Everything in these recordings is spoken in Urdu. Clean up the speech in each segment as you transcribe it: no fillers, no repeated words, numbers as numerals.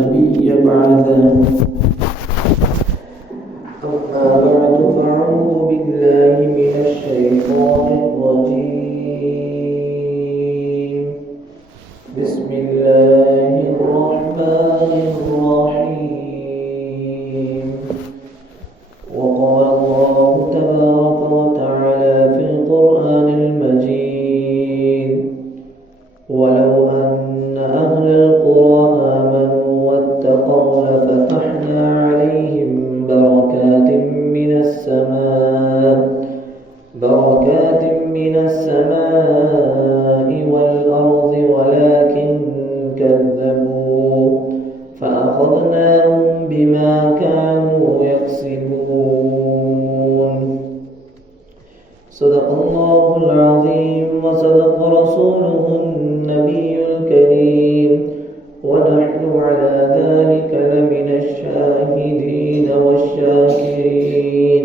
نبي بعده. أما بعد فأعوذ بالله من الشيطان الرجيم. بسم الله الرحمن الرحيم. وقال الله تبارك وتعالى في القرآن المجيد: ولو أن أهل القرى آمنوا واتقوا لفتحنا عليهم بركات من السماء والأرض ولكن كذبوا فأخذناهم بما كانوا يكسبون. صدق الله العظيم وصدق رسوله النبي الكريم، ونحن على ذلك لمن الشاهدين والشاكرين،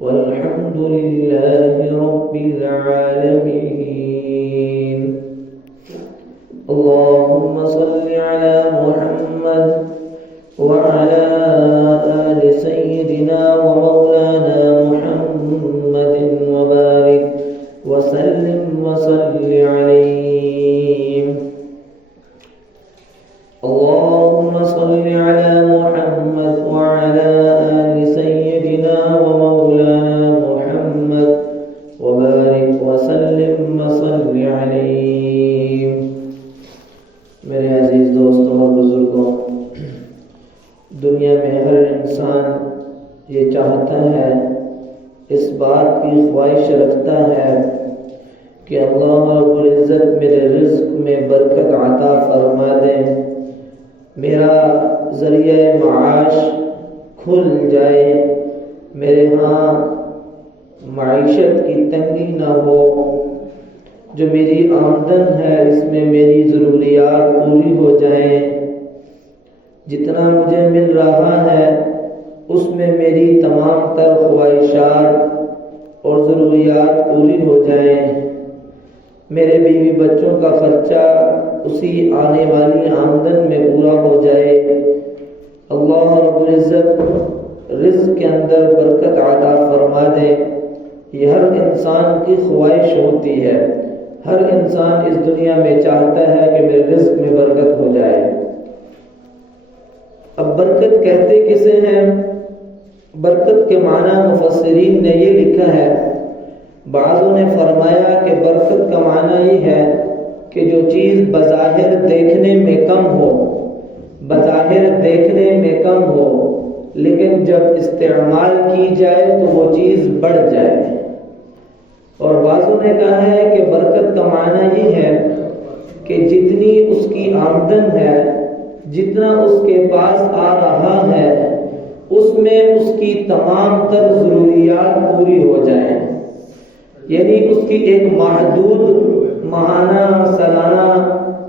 والحمد لله رب العالمين. اللهم صل على محمد وعلى آل سيدنا ومولانا محمد وبارك وسلم وصل عليه. اللهم صل على محمد وعلى آل سيدنا ومولانا محمد وبارك وسلم وصل عليه. میرے عزیز دوستوں اور بزرگوں، دنیا میں ہر انسان یہ چاہتا ہے، اس بات کی خواہش رکھتا ہے کہ اللہ رب العزت میرے رزق میں برکت عطا فرما دے، میرا ذریعہ معاش کھل جائے، میرے ہاں معیشت کی تنگی نہ ہو، جو میری آمدن ہے اس میں میری ضروریات پوری ہو جائیں، جتنا مجھے مل رہا ہے اس میں میری تمام تر خواہشات اور ضروریات پوری ہو جائیں، میرے بیوی بچوں کا خرچہ اسی آنے والی آمدن میں پورا ہو جائے، اللہ رب العزت رزق کے اندر برکت عطا فرما دے۔ یہ ہر انسان کی خواہش ہوتی ہے، ہر انسان اس دنیا میں چاہتا ہے کہ میرے رزق میں برکت ہو جائے۔ اب برکت کہتے کسے ہیں؟ برکت کے معنی مفسرین نے یہ لکھا ہے، بعضوں نے فرمایا کہ برکت کا معنی یہ ہے کہ جو چیز بظاہر دیکھنے میں کم ہو لیکن جب استعمال کی جائے تو وہ چیز بڑھ جائے۔ اور بعضوں نے کہا ہے کہ برکت کا معنی یہ ہے کہ جتنی اس کی آمدن ہے، جتنا اس کے پاس آ رہا ہے، اس میں اس کی تمام تر ضروریات پوری ہو جائیں، یعنی اس کی ایک محدود ماہانہ سالانہ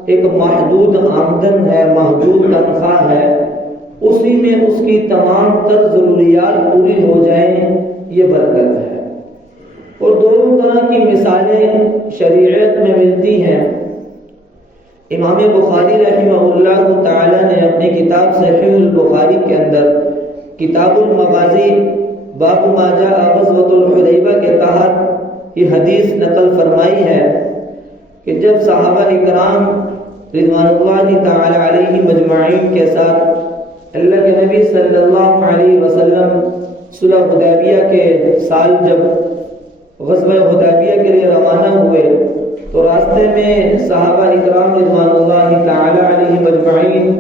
ایک محدود آمدن ہے، محدود تنخواہ ہے، اسی میں اس کی تمام تر ضروریات پوری ہو جائیں، یہ برکت ہے۔ اور دونوں طرح کی مثالیں شریعت میں ملتی ہیں۔ امام بخاری رحمہ اللہ تعالی نے اپنی کتاب صحیح البخاری کے اندر کتاب المغازی باب ما جاء غزوۃ الحدیبہ کے تحت یہ حدیث نقل فرمائی ہے کہ جب صحابہ اکرام رضوان اللہ تعالی علیہ مجمعین کے ساتھ اللہ کے نبی صلی اللہ علیہ وسلم صلح حدیبیہ کے سال جب غزوہ حدیبیہ کے لیے روانہ ہوئے تو راستے میں صحابہ اکرام رضوان اللہ تعالی علیہ مجمعین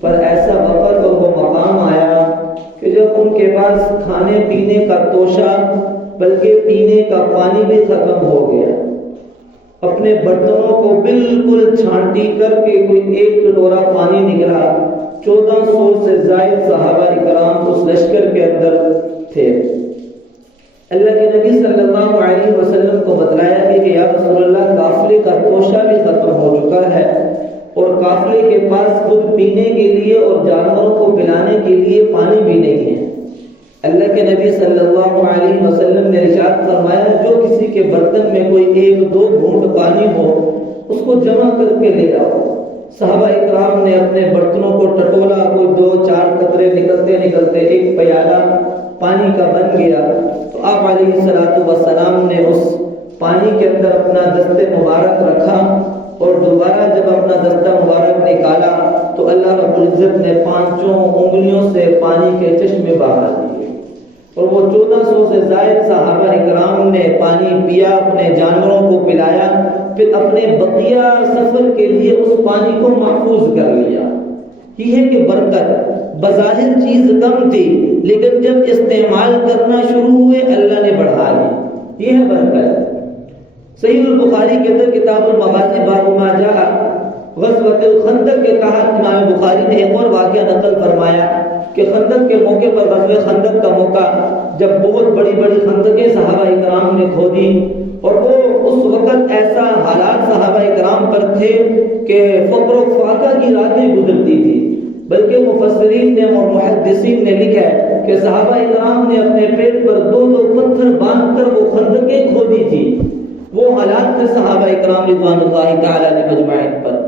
پر ایسا وقت اور وہ مقام آیا کہ جب ان کے پاس کھانے پینے کا توشہ بلکہ پینے کا پانی بھی ختم ہو گیا، اپنے برتنوں کو بالکل چھانٹی کر کے کوئی ایک کٹورا پانی نکلا۔ 1400 سے زائد صحابہ اکرام اس لشکر کے اندر تھے۔ اللہ کے نبی صلی اللہ علیہ وسلم کو بتلایا کہ یا رسول اللہ، قافلے کا توشہ بھی ختم ہو چکا ہے اور قافلے کے پاس خود پینے کے لیے اور جانوروں کو پلانے کے لیے پانی بھی نہیں ہے۔ اللہ کے نبی صلی اللہ علیہ وسلم نے ارشاد فرمایا، جو کسی کے برتن میں کوئی 1-2 گھونٹ پانی ہو اس کو جمع کر کے لے آؤ۔ صحابہ اکرام نے اپنے برتنوں کو ٹٹولا، کوئی 2-4 قطرے نکلتے نکلتے ایک پیالہ پانی کا بن گیا، تو آپ علیہ الصلوۃ والسلام نے اس پانی کے اندر اپنا دست مبارک رکھا، اور دوبارہ جب اپنا دستہ مبارک نکالا تو اللہ رب العزت نے 5 انگلیوں سے پانی کے چشمے بہا دیے، اور وہ 1400 سے زائد صحابہ اکرام نے پانی پیا، اپنے جانوروں کو پلایا، پھر اپنے بقیہ سفر کے لیے اس پانی کو محفوظ کر لیا۔ یہ ہے کہ برکت بظاہر چیز کم تھی، لیکن جب استعمال کرنا شروع ہوئے اللہ نے بڑھا دی، یہ ہے برکت۔ صحیح البخاری کے اندر کتاب المغازی باب ما جاء غزوۃ الخندق کے تحت امام بخاری نے ایک اور واقعہ نقل فرمایا کہ خندق کے موقع پر، غزوہ خندق کا موقع جب بہت بڑی بڑی خندقیں صحابہ اکرام نے کھودی، اور وہ اس وقت ایسا حالات صحابہ اکرام پر تھے کہ فقر و فاقہ کی راتیں گزرتی تھی، بلکہ مفسرین نے اور محدثین نے لکھا ہے کہ صحابہ اکرام نے اپنے پیٹ پر 2 پتھر باندھ کر وہ خندقیں کھودی تھی۔ وہ حالات تھے صحابہ اکرام رضوان اللہ تعالی علیہم اجمعین پر۔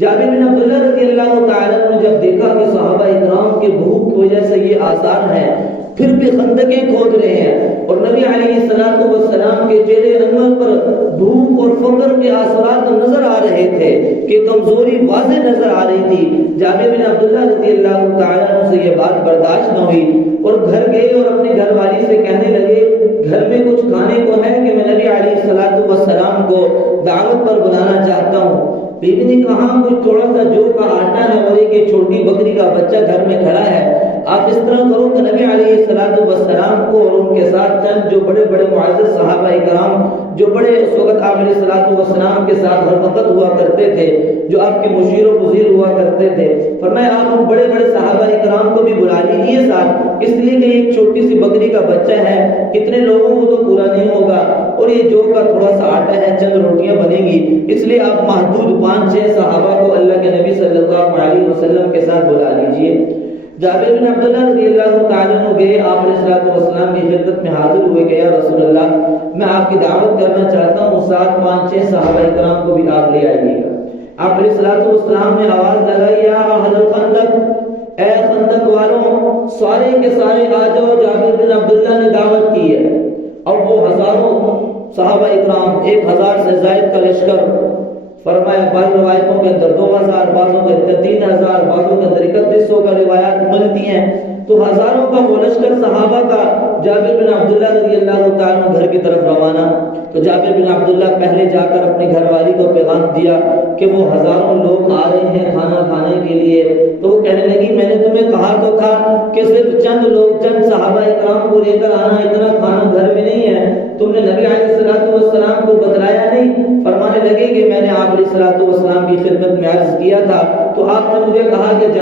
جابر بن عبداللہ رضی اللہ تعالی عنہ نے جب دیکھا کہ صحابہ اکرام کے بھوک کی وجہ سے یہ آثار ہیں، پھر بھی خندقیں کھود رہے ہیں، اور نبی علیہ الصلوۃ والسلام کے چہرے انور پر بھوک اور فقر کے اثرات نظر آ رہے تھے کہ کمزوری واضح نظر آ رہی تھی۔ جابر بن عبداللہ رضی اللہ تعالی عنہ سے یہ بات برداشت نہ ہوئی، اور گھر گئے اور اپنے گھر والی سے کہنے لگے گھر میں کچھ کھانے کو ہے کہ میں نبی علیہ الصلوۃ والسلام کو دعوت پر بلانا چاہتا ہوں۔ بیوی نے کہا کچھ تھوڑا سا جو کا آٹا ہے اور ایک چھوٹی بکری کا بچہ گھر میں کھڑا ہے، آپ اس طرح کرو کہ نبی علیہ الصلوۃ والسلام کو اور ان کے ساتھ چند جو بڑے بڑے معزز صحابہ اکرام جو بڑے اس وقت آپ علیہ الصلوۃ والسلام کے ساتھ ہر وقت ہوا کرتے تھے، جو آپ کے مشیر و وزیر ہوا کرتے تھے، فرمایا آپ ان بڑے بڑے صحابہ اکرام کو بھی بلا لیجیے ساتھ، اس لیے کہ ایک چھوٹی سی بکری کا بچہ ہے، اتنے لوگوں کو تو پورا نہیں ہوگا، اور یہ جو کا تھوڑا سا آٹا ہے، چند روٹیاں بنیں گی، اس لیے آپ محدود 5-6 صحابہ کو اللہ کے نبی صلی اللہ علیہ وسلم کے ساتھ بلا لیجیے۔ جابر بن عبداللہ رضی اللہ تعالیٰ عنہ گئے، آپ علیہ الصلوۃ والسلام کی خدمت میں حاضر ہوئے کہ یا رسول اللہ میں آپ کی دعوت کرنا چاہتا ہوں، ساتھ 5-6 صحابہ اکرام کو بھی آپ لے آئیے گا۔ آپ علیہ الصلوۃ والسلام نے آواز لگائی یا اہل الخندق، اے خندق والوں سارے کے سارے آ جاؤ، جابر بن عبداللہ نے دعوت کی ہے۔ اور وہ ہزاروں صحابہ اکرام، 1000 سے زائد کا لشکر، فرمایا بعض روایتوں کے اندر 2000، بعضوں کے اندر 3000، بعضوں کے اندر 3100 کا روایات ملتی ہیں، تو ہزاروں کا وہ لشکر صحابہ کا جابر بن عبداللہ رضی اللہ تعالیٰ عنہ گھر کی طرف روانہ۔ تو جابر بن عبداللہ پہلے جا کر اپنی گھر والی کو پیغام دیا کہ وہ ہزاروں لوگ آ رہے ہیں کھانا کھانے کے لیے، تو وہ کہنے لگی میں نے تمہیں کہا تو تھا کہ صرف چند لوگ، چند صحابہ اکرام کو لے کر آنا، اتنا کھانا گھر میں نہیں ہے، تم نے نبی علیہ الصلوۃ والسلام کو بتلایا نہیں۔ فرمانے لگے کہ میں نے آپ علیہ الصلوۃ والسلام کی خدمت میں عرض کیا تھا تو آپ نے مجھے کہا کہ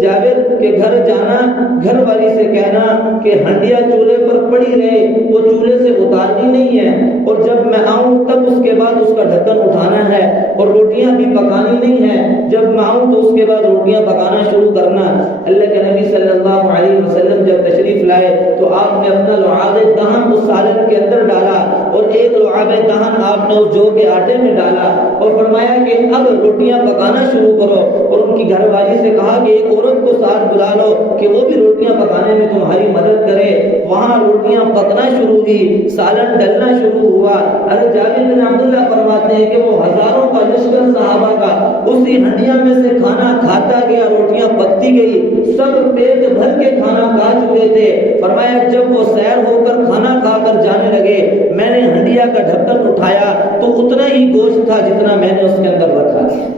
جابر کے گھر جانا، گھر والی سے کہنا کہ ہنڈیا چولہے پر پڑی رہے، وہ چولہے سے اتارنی نہیں ہے، اور جب میں آؤں تب اس کے بعد اس کا ڈھکن اٹھانا ہے، اور روٹیاں بھی پکانی نہیں ہے، جب میں آؤں تو اس کے بعد روٹیاں پکانا شروع کرنا۔ اللہ کے نبی صلی اللہ علیہ وسلم جب تشریف لائے تو آپ نے اپنا لعاب دہن اس سالن کے اندر ڈالا، اور ایک لعاب دہن آپ نے اس جو کے آٹے میں ڈالا، اور فرمایا کہ اب روٹیاں پکانا شروع کرو، اور ان کی گھر والی سے کہا کہ ایک عورت کو ساتھ بلا لو کہ وہ بھی روٹیاں پکانے میں تمہاری مدد کرے۔ وہاں روٹیاں پکنا شروع ہوئی، سالن ڈلنا شروع ہوا۔ حضرت جابر بن عبداللہ فرماتے ہیں کہ وہ ہزاروں کا لشکر صحابہ کا اسی ہنڈیا میں سے کھانا کھاتا گیا، روٹیاں پکتی گئی، سب پیٹ بھر کے کھانا کھا چکے تھے۔ فرمایا جب وہ سیر ہو کر کھانا کھا کر جانے لگے، میں نے ہنڈیا کا ڈھکن اٹھایا تو اتنا ہی گوشت تھا جتنا میں نے اس کے اندر رکھا تھا۔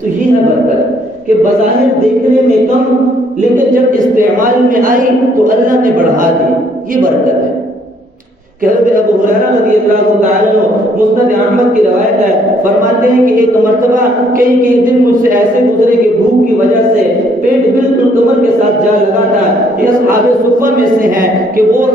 تو یہ ہے برکت کہ بظاہر دیکھنے میں کم، لیکن جب استعمال میں آئی تو اللہ نے بڑھا دی، یہ برکت ہے۔ کہ حضرت ابو ہریرہ رضی اللہ تعالیٰ عنہ مسند احمد کی روایت ہے، فرماتے ہیں کہ ایک مرتبہ کئی دن مجھ سے ایسے گزرے کہ بھوک کی وجہ سے پیٹ بالکل کمر کے ساتھ جا لگا تھا۔ یہ اصحاب صفہ میں سے ہیں کہ وہ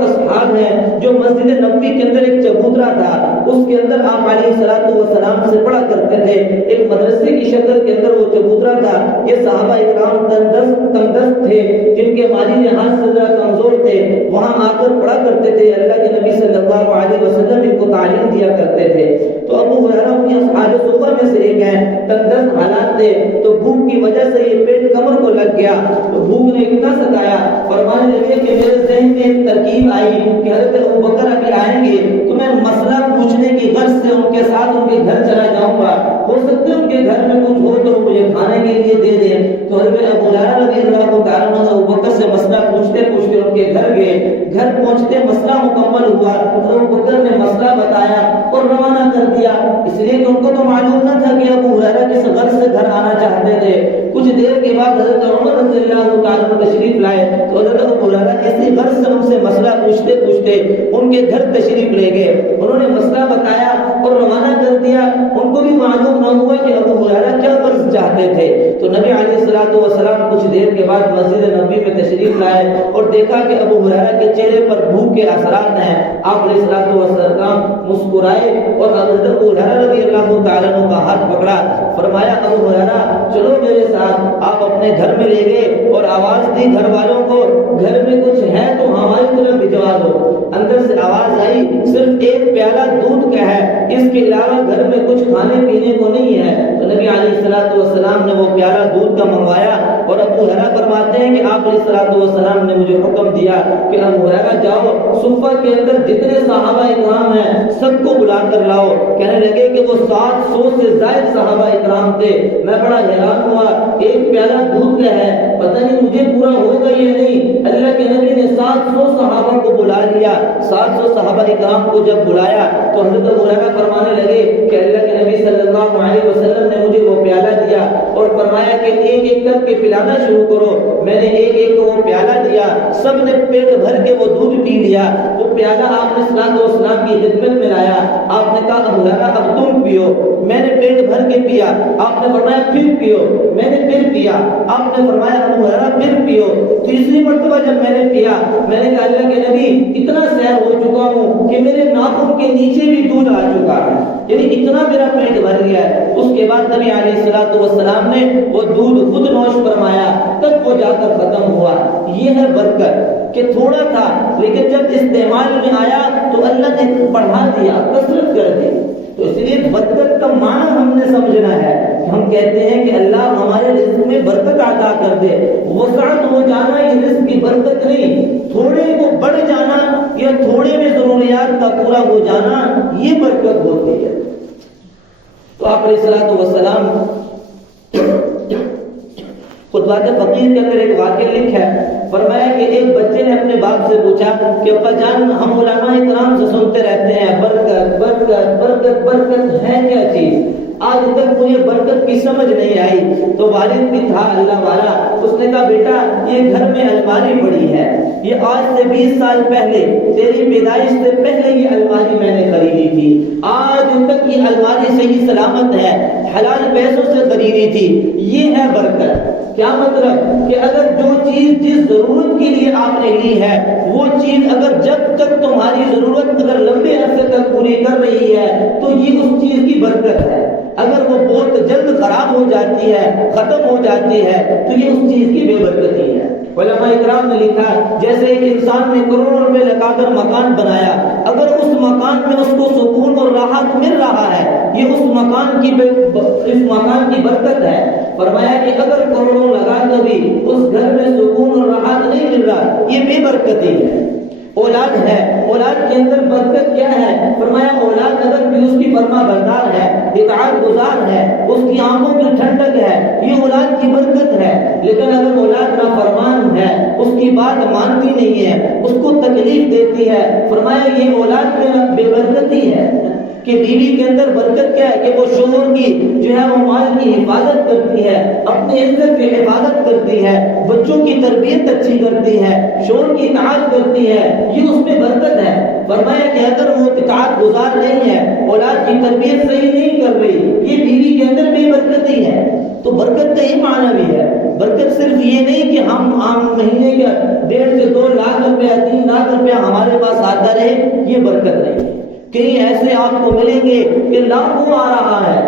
اصحاب ہیں جو مسجد نبوی کے اندر ایک چبوترا تھا، اس کے اندر آپ علیہ الصلوۃ والسلام سے پڑھا کرتے تھے۔ ایک مدرسے کی شکل کے اندر وہ چبوترا تھا۔ یہ صحابہ اکرام تندرست تھے، جن کے مالی لحاظ سے ذرا کمزور تھے، وہاں آ کر پڑھا کرتے تھے۔ اللہ کے نبی صلی اللہ علیہ وسلم ان کو تعلیم دیا کرتے تھے۔ تو ابو ہریرہ اپنی اصحاب صفہ میں سے ایک ہیں، تندرست حالات تھے، تو بھوک کی وجہ سے یہ پیٹ کمر کو لگ گیا، تو بھوک نے اتنا ستایا، فرمانے لگے کہ میرے ذہن میں ایک ترکیب آئی کہ حضرت ابوبکر ابھی آئیں گے تو میں مسئلہ پوچھنے کی غرض سے ان کے ساتھ ان کے گھر چلا جاؤں گا، ہو سکتا ہے ان کے گھر میں کچھ ہو تو مجھے کھانے کے لیے دے دیں۔ تو حضرت ابو ہریرہ رضی اللہ تعالیٰ عنہ ابوبکر سے مسئلہ پوچھتے پوچھتے ان کے گھر گئے۔ گھر پہنچتے مسئلہ مکمل ہوا، ابوبکر نے مسئلہ بتایا اور روانہ کر دیا، اس لیے کہ ان کو تو معلوم نہ تھا کہ ابو ہریرہ کس غرض سے گھر آنا چاہتے تھے۔ کچھ دیر کے بعد حضرت عمر رضی اللہ تعالیٰ عنہ تشریف لائے، تو حضرت ابو ہریرہ اسی غرض سے ان سے مسئلہ پوچھتے پوچھتے ان کے گھر تشریف لے گئے۔ انہوں نے مسئلہ بتایا اور روانہ کر دیا۔ ان کو بھی معلوم نہ ہوا کہ ابو ہریرہ کیا غرض چاہتے تھے۔ تو نبی علیہ الصلوۃ والسلام کچھ دیر کے بعد مسجد نبوی میں تشریف لائے اور دیکھا کہ ابو ہریرہ کے چہرے پر بھوک کے اثرات ہیں۔ آپ علیہ الصلوۃ والسلام مسکرائے اور حضرت ابو ہریرہ رضی اللہ تعالیٰ عنہ کا ہاتھ پکڑا، فرمایا ابو ہریرہ چلو میرے ساتھ۔ آپ اپنے گھر میں لے گئے اور آواز دی گھر والوں کو، گھر میں کچھ ہے تو ہماری طرف بھجوا دو۔ اندر سے آواز آئی صرف ایک پیالہ دودھ کا ہے، اس کے علاوہ گھر میں کچھ کھانے پینے کو نہیں ہے۔ تو نبی علیہ الصلوۃ والسلام نے وہ پیالہ دودھ کا منگوایا اور ابو ہریرہ فرماتے ہیں کہ آپ علیہ الصلوۃ والسلام نے مجھے حکم دیا کہ ابو ہریرہ جاؤ صفہ کے اندر جتنے صحابہ اکرام ہیں سب کو بلا کر لاؤ۔ کہنے لگے کہ وہ 700 سے زائد صحابہ اکرام تھے۔ میں بڑا حیران ہوا، ایک پیالہ دودھ کا ہے، پتہ نہیں مجھے پورا ہوگا یا نہیں۔ اللہ کے نبی نے 700 صحابہ کو بلا لیا۔ 700 صحابہ اکرام کو جب بلایا تو حضرت ابو ہریرہ فرمانے لگے کہ اللہ کے نبی صلی اللہ علیہ وسلم نے مجھے وہ پیالہ دیا اور فرمایا کہ ایک ایک کر کے پلانا شروع کرو۔ میں نے ایک ایک کو وہ پیالہ دیا، سب نے پیٹ بھر کے وہ دودھ پی لیا۔ وہ پیالہ آپ نے صلی اللہ علیہ وسلم کی خدمت میں لایا، آپ نے کہا ابو ہریرہ اب تم پیو۔ میں نے پیٹ بھر کے پیا، آپ نے فرمایا پھر پیو۔ میں نے پھر پیا، آپ نے فرمایا ابو ہریرہ پھر پیو۔ تیسری مرتبہ جب میں نے پیا، میں نے کہا اللہ کے نبی اتنا سیر ہو چکا ہوں کہ میرے ناخن کے نیچے بھی دودھ آ چکا ہے، یعنی اتنا میرا پیٹ بھر گیا ہے۔ اس کے بعد نبی علیہ الصلوۃ والسلام نے وہ دودھ خود نوش فرمایا، تب وہ جا کر ختم ہوا۔ یہ ہے برکت کہ تھوڑا تھا لیکن جب استعمال میں آیا تو اللہ نے بڑھا دیا، کثرت کر دی۔ تو اس لیے برکت کا معنی ہم نے سمجھنا ہے۔ ہم کہتے ہیں کہ اللہ ہمارے رزق میں برکت عطا کر دے۔ وسعت ہو جانا یہ رزق کی برکت نہیں، تھوڑے کو بڑھ جانا یا تھوڑے میں ضروریات کا پورا ہو جانا یہ برکت ہوتی ہے۔ تو آپ علیہ الصلوۃ والسلام خطبات فقیر کے اندر ایک واقعہ لکھا ہے، فرمایا کہ ایک بچے نے اپنے باپ سے پوچھا کہ ابا جان ہم علماء کرام سے سنتے رہتے ہیں برکت برکت برکت برکت ہے کیا چیز؟ آج تک مجھے برکت کی سمجھ نہیں آئی۔ تو والد بھی تھا اللہ والا، اس نے کہا بیٹا یہ گھر میں الماری پڑی ہے، یہ آج سے 20 سال پہلے تیری پیدائش سے پہلے یہ الماری میں نے خریدی تھی، آج تک یہ الماری صحیح سلامت ہے، حلال پیسوں سے خریدی تھی۔ یہ ہے برکت۔ کیا مطلب کہ اگر جو چیز جس ضرورت کے لیے آپ نے لی ہے وہ چیز اگر جب تک تمہاری ضرورت اگر لمبے عرصے تک پوری کر رہی ہے تو یہ اس چیز کی برکت ہے۔ اگر وہ بہت جلد خراب ہو جاتی ہے، ختم ہو جاتی ہے تو یہ اس چیز کی بے برکتی ہے۔ علماء اکرام نے لکھا جیسے ایک انسان نے کروڑوں روپے لگا کر مکان بنایا، اگر اس مکان میں اس کو سکون اور راحت مل رہا ہے یہ اس مکان کی برکت ہے۔ فرمایا کہ اگر کروڑوں لگا کر بھی اس گھر میں سکون اور راحت نہیں مل رہا یہ بے برکتی ہے۔ اولاد ہے، اولاد کے اندر برکت کیا ہے؟ فرمایا اولاد اگر بھی اس کی فرما بردار ہے، اطاعت گزار ہے، اس کی آنکھوں میں ٹھنڈک ہے، یہ اولاد کی برکت ہے۔ لیکن اگر اولاد نافرمان ہے، اس کی بات مانتی نہیں ہے، اس کو تکلیف دیتی ہے، فرمایا یہ اولاد میں بے برکتی ہے۔ کہ بیوی کے اندر برکت کیا ہے کہ وہ شوہر کی جو ہے وہ مال کی حفاظت کرتی ہے، اپنے عزت کی حفاظت کرتی ہے، بچوں کی تربیت اچھی کرتی ہے، شوہر کی اطاعت کرتی ہے، یہ اس میں برکت ہے۔ فرمایا کہ اگر وہ اطاعت گزار نہیں ہے، اولاد کی تربیت صحیح نہیں کر رہی، یہ بیوی کے اندر بے برکتی ہے۔ تو برکت کا یہ معنی بھی ہے، برکت صرف یہ نہیں کہ ہم عام مہینے کے 1.5 سے 2 لاکھ روپیہ 3 لاکھ روپیہ ہمارے پاس آتا رہے، یہ برکت نہیں۔ کہیں ایسے آپ کو ملیں گے کہ لاکھوں آ رہا ہے،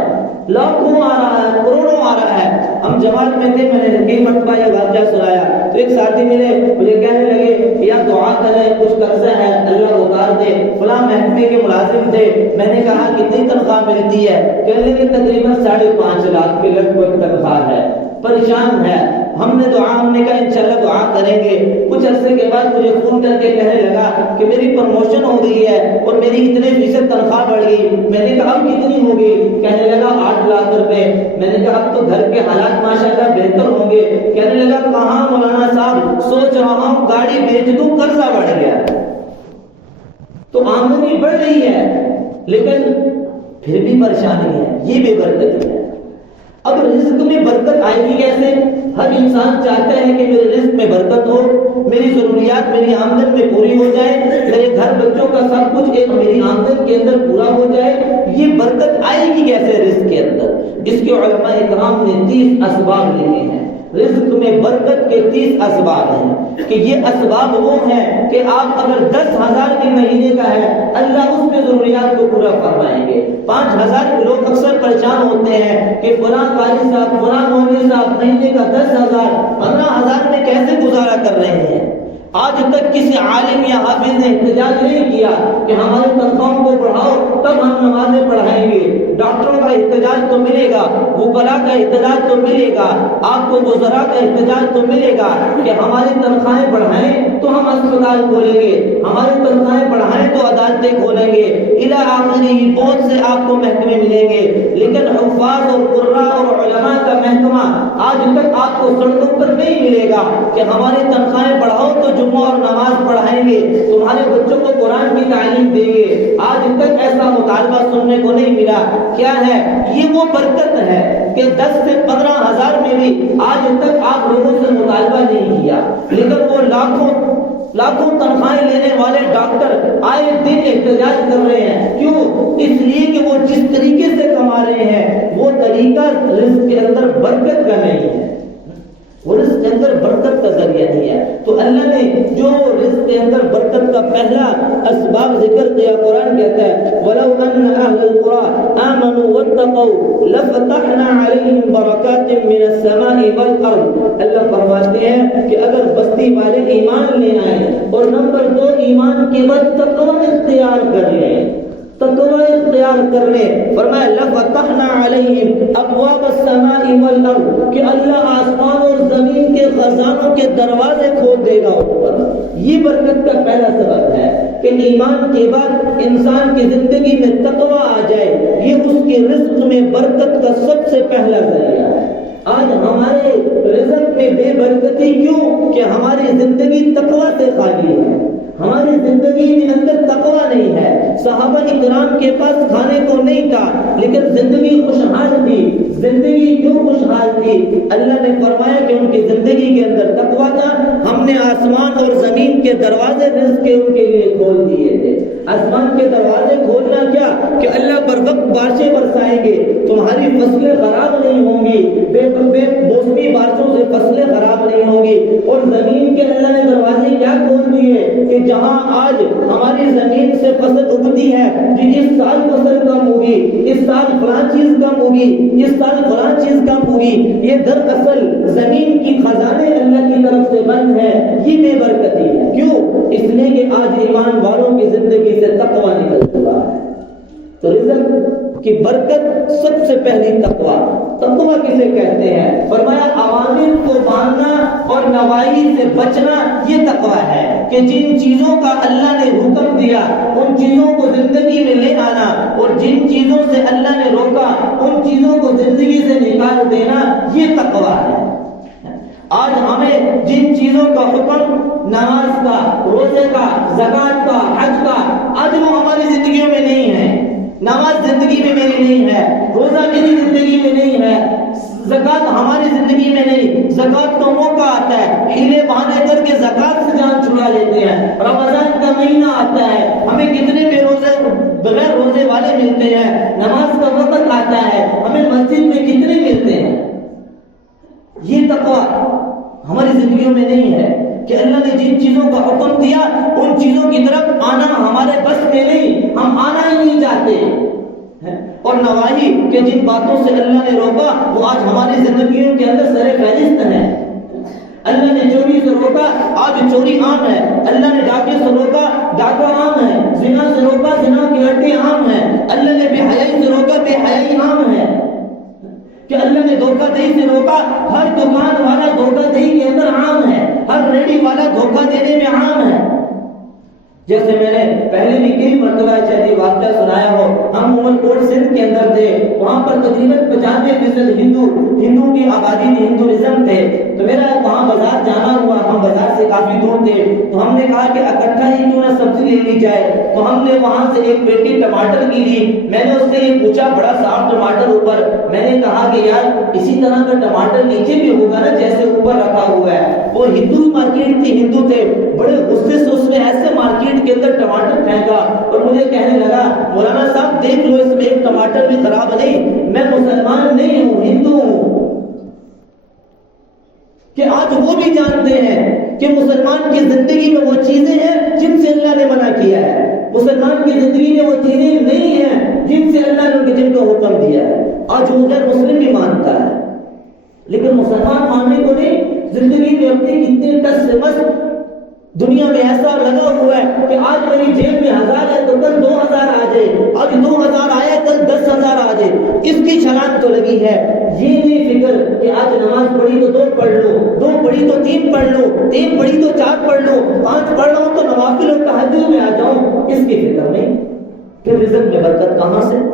لاکھوں آ رہا ہے، کروڑوں آ رہا ہے۔ ہم جماعت میں تھے، میں نے کئی مرتبہ یہ واقعہ سنایا، تو ایک ساتھی مجھے کہنے لگے کہ یا دعا کریں، کچھ قرضہ ہے اللہ اتار دے، فلاں محکمے کے ملازم تھے۔ میں نے کہا کتنی تنخواہ ملتی ہے؟ کہنے لگے تقریباً 5.5 لاکھ کے لگ بھگ تنخواہ ہے، پریشان ہے۔ ہم نے کہا انشاءاللہ دعا کریں گے۔ کچھ عرصے کے بعد مجھے فون کر کے کہنے لگا کہ میری پروموشن ہو گئی ہے اور میری اتنے فیصد تنخواہ بڑھ گئی۔ میں نے کہا اب کتنی ہوگی؟ کہنے لگا 8 لاکھ روپے۔ میں نے کہا اب تو گھر کے حالات ماشاءاللہ بہتر ہوں گے۔ کہنے لگا کہاں مولانا صاحب، سوچ رہا ہوں گاڑی بیچ دوں، قرضہ بڑھ گیا۔ تو آمدنی بڑھ رہی ہے لیکن پھر بھی پریشانی ہے، یہ بے برکتی ہے۔ اب رزق میں برکت آئے گی کیسے؟ ہر انسان چاہتا ہے کہ میرے رزق میں برکت ہو، میری ضروریات میری آمدن میں پوری ہو جائے، میرے گھر بچوں کا سب کچھ ایک میری آمدن کے اندر پورا ہو جائے۔ یہ برکت آئے گی کیسے رزق کے اندر؟ اس کے علماء اکرام نے 30 اسباب لکھے ہیں۔ رزق میں برکت کے 30 اسباب ہیں کہ یہ اسباب وہ ہیں کہ آپ اگر 10,000 کے مہینے کا ہے، اللہ اس میں ضروریات کو پورا فرمائیں گے۔ 5,000 کے لوگ اکثر پریشان ہوتے ہیں کہ فلاں قاری صاحب، فلاں مولوی صاحب مہینے کا 10,000 15,000 میں کیسے گزارا کر رہے ہیں۔ آج تک کسی عالم یا حافظ نے احتجاج نہیں کیا کہ ہماری تنخواہوں کو بڑھاؤ تب ہم نمازیں پڑھائیں گے۔ ڈاکٹروں کا احتجاج تو ملے گا، وکلاء کا احتجاج تو ملے گا، آپ کو وزراء کا احتجاج تو ملے گا کہ ہماری تنخواہیں بڑھائیں تو ہم اسپتال کھولیں گے، ہماری تنخواہیں بڑھائیں تو عدالتیں کھولیں گے، الی آخری بہت سے آپ کو محکمے ملیں گے۔ لیکن حفاظ اور قراء اور علماء کا محکمہ آج تک آپ کو سڑکوں پر نہیں ملے گا کہ ہماری تنخواہیں بڑھاؤ تو جمعہ اور نماز پڑھائیں گے، تمہارے بچوں کو قرآن کی تعلیم دیں گے۔ آج تک ایسا مطالبہ سننے کو نہیں ملا۔ کیا ہے یہ؟ وہ برکت ہے کہ 10 سے 15,000 میں بھی آج تک آپ لوگوں سے مطالبہ نہیں کیا، لیکن وہ لاکھوں تنخواہیں لینے والے ڈاکٹر آئے دن احتجاج کر رہے ہیں۔ کیوں؟ اس لیے کہ وہ جس طریقے سے کما رہے ہیں وہ طریقہ رزق کے اندر برکت کا نہیں ہے، وہ رزق کے اندر برکت کا ذریعہ نہیں ہے۔ تو اللہ نے جو رزق کے اندر برکت کا پہلا اسباب ذکر کیا، قرآن کہتا ہے وَلَوْ أَنَّ أَهْلَ الْقُرَىٰ آمَنُوا وَاتَّقَوْا لَفَتَحْنَا عَلَيْهِمْ بَرَكَاتٍ مِّنَ السَّمَاءِ وَالْأَرْضِ۔ اللہ فرماتے ہیں کہ اگر بستی والے ایمان لے آئیں اور نمبر 2 ایمان کے بعد تقوی اختیار کر لیں، تقوی اختیار کر لیں، فرمایا لَفَتَحْنَا عَلَيْهِمْ أَبْوَابَ السَّمَاءِ وَالْأَرْضِ کہ اللہ آسمان اور زمین کے خزانوں کے دروازے کھول دے گا اوپر۔ یہ برکت کا پہلا سبب ہے کہ ایمان کے بعد انسان کی زندگی میں تقوی آ جائے، یہ اس کے رزق میں برکت کا سب سے پہلا ذریعہ ہے۔ آج ہمارے رزق میں بے برکتی کیوں؟ کہ ہماری زندگی تقوی سے خالی ہے، ہماری زندگی میں اندر تقوی نہیں ہے۔ صحابہ اکرام کے پاس کھانے کو نہیں تھا لیکن زندگی خوشحال تھی۔ زندگی کیوں خوشحال تھی؟ اللہ نے فرمایا کہ ان کی زندگی کے اندر تقوی تھا۔ ہم نے آسمان اور زمین کے دروازے رزق کے ان کے لیے کھول دیے تھے۔ آسمان کے دروازے کھولنا کیا؟ کہ اللہ پر وقت بارشیں برسائیں گے، تمہاری فصلیں خراب نہیں ہوں گی، بے موسمی بارشوں سے فصلیں خراب نہیں ہوں گی۔ اور زمین کے اللہ نے دروازے کیا کھول دیے کہ جہاں آج ہماری زمین سے فصل اگتی ہے کہ اس سال فصل کم ہوگی، اس سال فلاں چیز کم ہوگی، اس سال فلاں چیز کم ہوگی، یہ دراصل زمین کی خزانے اللہ کی طرف سے بند ہے۔ یہ بے برکتی ہے۔ کیوں؟ اس لیے کہ آج ایمان والوں کی زندگی سے تقوی نکل چکا ہے۔ تو رزق کی برکت سب سے پہلی تقوی۔ تقوی کسے کہتے ہیں؟ فرمایا اوامر کو ماننا اور نواہی سے بچنا، یہ تقوی ہے کہ جن چیزوں کا اللہ نے حکم دیا ان چیزوں کو زندگی میں لے آنا، اور جن چیزوں سے اللہ نے روکا ان چیزوں کو زندگی سے نکال دینا، یہ تقوی ہے۔ آج ہمیں جن چیزوں کا حکم نماز کا، روزے کا، زکوٰۃ کا، حج کا، آج وہ ہماری زندگیوں میں نہیں ہے۔ نماز زندگی میں میری نہیں ہے، روزہ میری زندگی میں نہیں ہے، زکوٰۃ ہماری زندگی میں نہیں۔ زکوٰۃ کا موقع آتا ہے، ہیلے بہانے کر کے زکوٰۃ سے جان چھڑا لیتے ہیں۔ رمضان کا مہینہ آتا ہے، ہمیں کتنے بغیر روزے والے ملتے ہیں۔ نماز کا وقت آتا ہے، ہمیں مسجد میں کتنے ملتے ہیں۔ یہ تقوی ہماری زندگیوں میں نہیں ہے کہ اللہ نے جن چیزوں کا حکم دیا ان چیزوں کی طرف آنا ہمارے بس میں نہیں، ہم آنا ہی نہیں چاہتے، اور نواہی کہ جن باتوں سے اللہ نے روکا وہ آج ہماری زندگیوں کے اندر سر فہرست ہے۔ اللہ نے چوری سے روکا، آج چوری عام ہے۔ اللہ نے ڈاکے سے روکا، ڈاکہ عام ہے۔ زنا سے روکا، زنا کی ہڈی عام ہے۔ اللہ نے بے حیائی سے روکا، بے حیائی عام ہے۔ کہ اللہ نے دھوکہ دہی سے روکا، ہر دکان والا دھوکہ دہی کے اندر عام ہے، ہر ریڑھی والا دھوکہ دینے میں عام ہے۔ جیسے میں نے پہلے بھی کئی مرتبہ چاہتی واقعہ سنایا ہو، ہم عمر کوٹ سندھ کے اندر تھے، وہاں پر تقریباً 95% ہندو کی آبادی تھی، ہندوازم تھے۔ تو میرا وہاں بازار جانا ہوا، ہم بازار سے کافی دور تھے، تو ہم نے کہا کہ اکٹھا ہی کیوں نہ سبزی لے لی جائے۔ تو ہم نے وہاں سے ایک پیٹی ٹماٹر کی لی۔ میں نے اس سے یہ پوچھا، بڑا صاف ٹماٹر اوپر، میں نے کہا کہ یار اسی طرح کا ٹماٹر نیچے بھی ہوگا نا جیسے اوپر رکھا ہوا ہے۔ وہ ہندو مارکیٹ تھی، ہندو تھے، بڑے غصے سے اس نے ایسے مارکیٹ کے اندر ٹماٹر پھینکا اور مجھے کہنے لگا مولانا صاحب دیکھ لو اس میں ایک ٹماٹر بھی خراب نہیں، میں مسلمان نہیں ہوں، ہندو ہوں۔ کہ آج وہ بھی جانتے ہیں کہ مسلمان کی زندگی میں وہ چیزیں ہیں جن سے اللہ نے منع کیا ہے، مسلمان کی زندگی میں وہ چیزیں نہیں ہیں جن سے اللہ نے جن کو حکم دیا ہے۔ آج وہ غیر مسلم بھی مانتا ہے، لیکن مسلمان ماننے کو نہیں۔ زندگی میں اپنی کتنی ٹس سے مست دنیا میں ایسا لگا ہوا ہے کہ آج میری جیب میں 1000 ہے تو کل 2000 آ جائے، آج 2000 آیا کل 10,000 آ جائے، اس کی چھلانگ تو لگی ہے۔ یہ نہیں فکر کہ آج نماز پڑھی تو 2 پڑھ لوں، 2 پڑھی تو 3 پڑھ لوں، 3 پڑھی تو 4 پڑھ لوں، 5 پڑھ رہا ہوں تو نوافل اور تہجد میں آ جاؤں، اس کی فکر نہیں۔ پھر رزق میں برکت کہاں سے؟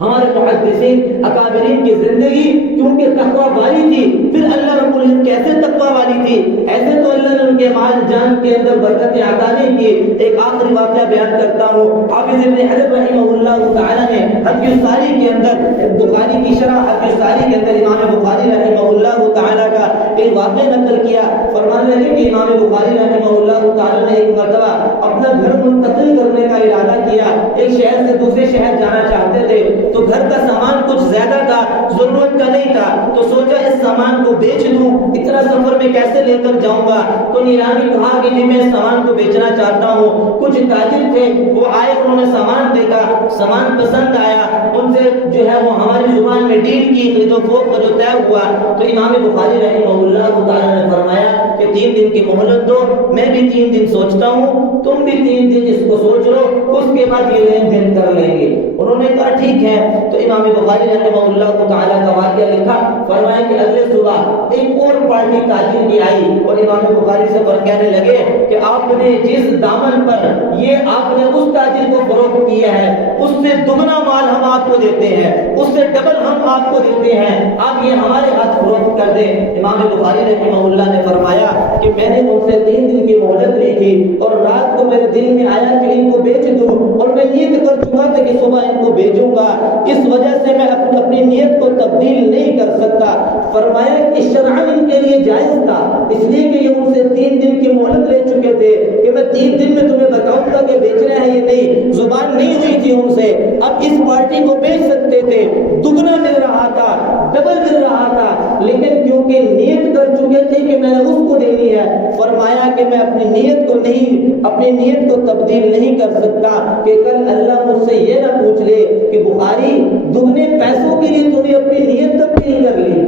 ہمارے محدثین اکابرین کی زندگی کیونکہ تقوی والی تھی، پھر اللہ رب العزت کیسے تقوی والی تھی، ایسے تو اللہ نے ان کے مال جان کے اندر برکتیں عطا نہیں کی۔ ایک آخری واقعہ بیان کرتا ہوں، حافظ ابن حجر رحمہ اللہ تعالی نے حدیث الصاری کے اندر، بخاری کی شرح حدیث الصاری کے اندر امام بخاری رحمہ اللہ تعالی کا ایک واقعہ نقل کیا۔ فرمانے لگے کہ امام بخاری رحمہ اللہ تعالی نے ایک مرتبہ اپنا گھر منتقل کرنے کا ارادہ کیا، ایک شہر سے دوسرے شہر جانا چاہتے تھے، تو گھر کا سامان کچھ زیادہ تھا، ضرورت کا نہیں تھا، تو سوچا اس سامان کو بیچ دوں، اتنا سفر میں کیسے لے کر جاؤں گا۔ تو نیلامی کہا کہ میں اس سامان کو بیچنا چاہتا ہوں۔ کچھ تاجر تھے، وہ آئے، انہوں نے سامان دیکھا، سامان پسند آیا، ان سے جو ہے وہ ہماری زبان میں ڈیل کی، خرید و فروخت کا جو طے ہوا۔ تو امام بخاری رحمہ اللہ تعالی نے فرمایا کہ 3 دن کی مہلت دو، میں بھی 3 دن سوچتا ہوں، تم بھی 3 دن اس کو سوچ لو، اس کے بعد یہ لین دین کر لیں گے۔ انہوں نے کہا ٹھیک ہے۔ تو امام بخاری رحمہ اللہ تعالی کا واقعہ لکھا، فرمایا کہ اگلے صبح ایک اور پارٹی تاجر کی آئی اور امام بخاری سے کہنے لگے کہ آپ نے جس دامن پر یہ آپ نے اس تاجر کو فروخت کیا ہے، اس سے دگنا مال ہم آپ کو دیتے ہیں، اس سے ڈبل ہم آپ کو دیتے ہیں، آپ یہ ہمارے ہاتھ فروخت کر دیں۔ امام بخاری رحمہ اللہ نے فرمایا کہ میں نے ان سے 3 دن کی مہلت لی تھی اور رات کو میرے دل میں آیا کہ ان کو بیچ دوں، اور میں نیت کر چکا تھا کہ صبح ان کو بیچوں گا، اس وجہ سے میں اپنی نیت کو تبدیل نہیں کر سکتا۔ فرمایا کہ شرعاً ان کے لیے جائز تھا، اس لیے کہ یہ ان سے 3 دن کی مہلت لے چکے تھے کہ میں 3 دن میں تمہیں بتاؤں گا کہ بیچنا ہے یہ نہیں، زبان نہیں ہوئی تھی ان سے، اب اس پارٹی کو بیچ سکتے تھے، دگنا مل رہا تھا، ڈبل مل رہا تھا، لیکن کیونکہ نیت کر چکے تھے کہ میں نے اس کو دینی ہے، فرمایا کہ میں اپنی نیت کو تبدیل نہیں کر سکتا کہ کل اللہ مجھ سے یہ نہ پوچھ لے کہ بخاری دگنے پیسوں کے لیے تو نے اپنی نیت تبدیل کر لی۔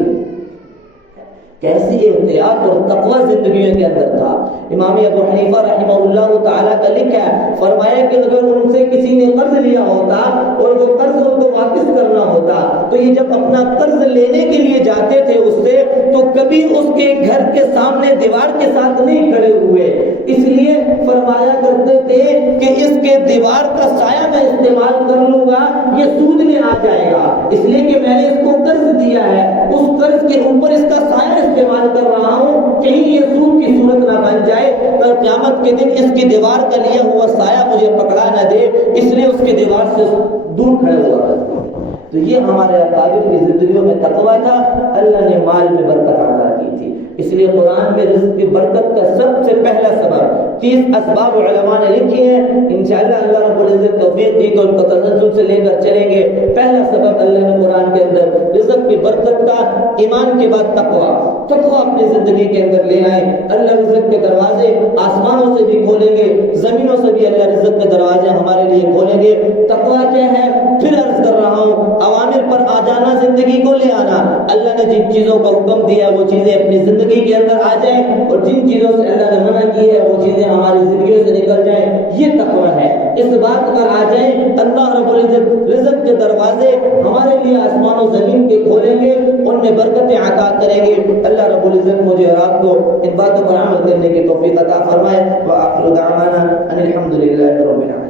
کیسی احتیاط اور تقوی زندگیوں کے اندر تھا۔ امام ابو حنیفہ رحمہ اللہ تعالیٰ کا لکھا ہے، فرمایا کہ اگر ان سے کسی نے قرض لیا ہوتا اور وہ قرض ان کو واپس کرنا ہوتا تو یہ جب اپنا قرض لینے کے لیے جاتے تھے اس سے تو کبھی اس کے گھر کے سامنے دیوار کے ساتھ نہیں کھڑے ہوئے، اس لیے فرمایا کرتے تھے کہ اس کے دیوار کا سایہ میں استعمال کر لوں گا، یہ سود میں آ جائے گا، اس لیے کہ میں نے اس کو قرض دیا ہے، اس قرض کے اوپر اس کا سایہ استعمال کر رہا ہوں، کہیں یہ سود کی صورت نہ بن جائے، کل قیامت کے دن اس کی دیوار کا لیا ہوا سایہ مجھے پکڑا نہ دے، اس لیے اس کی دیوار سے دور کھڑے ہوا ہے۔ تو یہ ہمارے اکابر کی زندگیوں میں تقویٰ تھا، اللہ نے مال میں برکت عطا کی تھی۔ اس لیے قرآن میں رزق کی برکت کا سب سے پہلا سبب 30 اسباب علماء نے لکھی ہیں، انشاءاللہ اللہ رب العزت توفیق دی تو ان کو تسلسل سے لے کر چلیں گے۔ پہلا سبب اللہ نے قرآن کے اندر رزق کی برکت کا ایمان کے بعد تقویٰ اپنی زندگی کے اندر لے آئے۔ اللہ رزق کے دروازے آسمانوں سے بھی کھولیں گے، زمینوں سے بھی اللہ رزق کے دروازے ہمارے لیے کھولیں گے۔ تقویٰ کیا ہے؟ پھر عرض کر رہا ہوں، اوامر پر آ جانا، زندگی کو لے آنا۔ اللہ نے جن چیزوں کا حکم دیا وہ چیزیں اپنی زندگی کے اندر آ جائیں، اور جن چیزوں سے اللہ نے منع کی ہے وہ چیزیں ہماری زندگیوں سے نکل جائیں، یہ تقویٰ ہے۔ اس بات پر آ جائیں، اللہ رب العزت رزق کے دروازے ہمارے لیے آسمان و زمین کے کھولیں گے، ان میں برکتیں عطا کریں گے۔ اللہ رب العزت مجھے اور آپ کو ان باتوں پر عمل کرنے کی توفیق عطا فرمائے۔ وآخر دعوانا ان الحمد للہ رب العالمین۔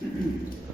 Mm-hmm.